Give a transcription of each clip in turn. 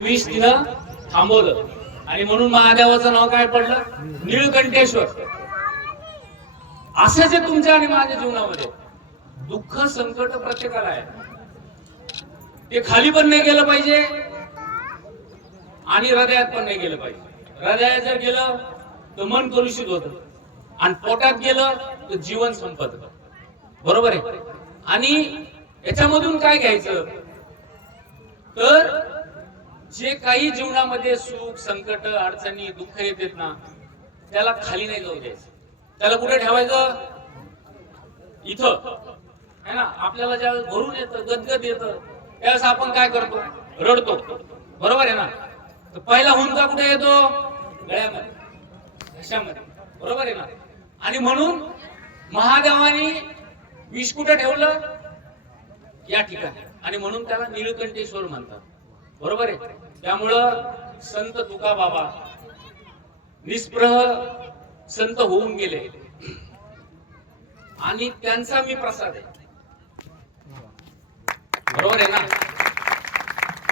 20 तिनं थांबवलं आणि म्हणून महादेवाचं नाव काय पडलं, निळकंठेश्वर. असं जे तुमच्या आणि माझ्या जीवनामध्ये दुःख संकट प्रत्येकाला आहे, ते खाली पण नाही गेलं पाहिजे आणि हृदयात पण नाही गेलं पाहिजे. हृदयात जर गेलं तर मन कलुषित होतं आणि पोटात गेलं तर जीवन संपत. बरोबर आहे. आणि याच्यामधून काय घ्यायचं, तर जे काही जीवनामध्ये सुख संकट अडचणी दुःख येतात ना, त्याला खाली नाही जाऊ द्यायचं. त्याला कुठे ठेवायचं, इथं है ना. आपल्याला ज्यावेळेस भरून येतं, गदगद येतं, त्यावेळेस आपण काय करतो, रडतो. बरोबर आहे ना. तर पहिला हुंदका कुठे येतो, गळ्यामध्ये, घशामध्ये. बरोबर आहे ना. आणि म्हणून महादेवानी विष कुठे ठेवलं, या ठिकाणी. आणि म्हणून त्याला निळकंठेश्वर म्हणतात. बरोबर आहे. त्यामुळं संत तुका बाबा निस्पृह संत होऊन गेले आणि त्यांचा मी प्रसाद आहे. बरोबर आहे ना.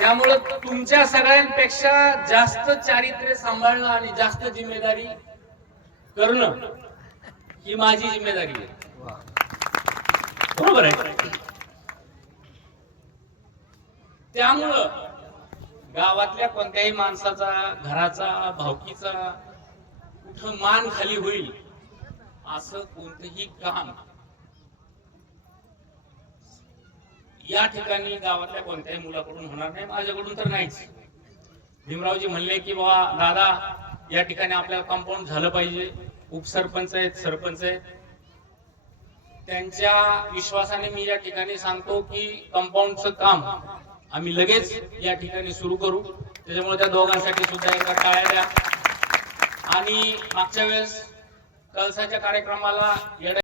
त्यामुळं तुमच्या सगळ्यांपेक्षा जास्त चारित्र्य सांभाळणं आणि जास्त जिम्मेदारी करणं ही माझी जिम्मेदारी आहे. बरोबर आहे. त्यामुळं गावातल्या कोणत्याही माणसाचा, घराचा, भावकीचा कुठं मान खाली होईल असं कोणतंही काम या ठिकाणी गावातल्या कोणत्याही मुलाकडून होणार नाही, माझ्याकडून तर नाहीच. भीमरावजी म्हणले की बाबा दादा, या ठिकाणी आपल्याला कंपाऊंड झालं पाहिजे. उपसरपंच आहेत, सरपंच आहेत, त्यांच्या विश्वासाने मी या ठिकाणी सांगतो की कंपाऊंडचं काम आम्ही लगेच या ठिकाणी सुरू करू. त्याच्यामुळे त्या दोघांसाठी सुद्धा एका टाळ्या द्या. आणि मागच्या वेळेस कळसाच्या कार्यक्रमाला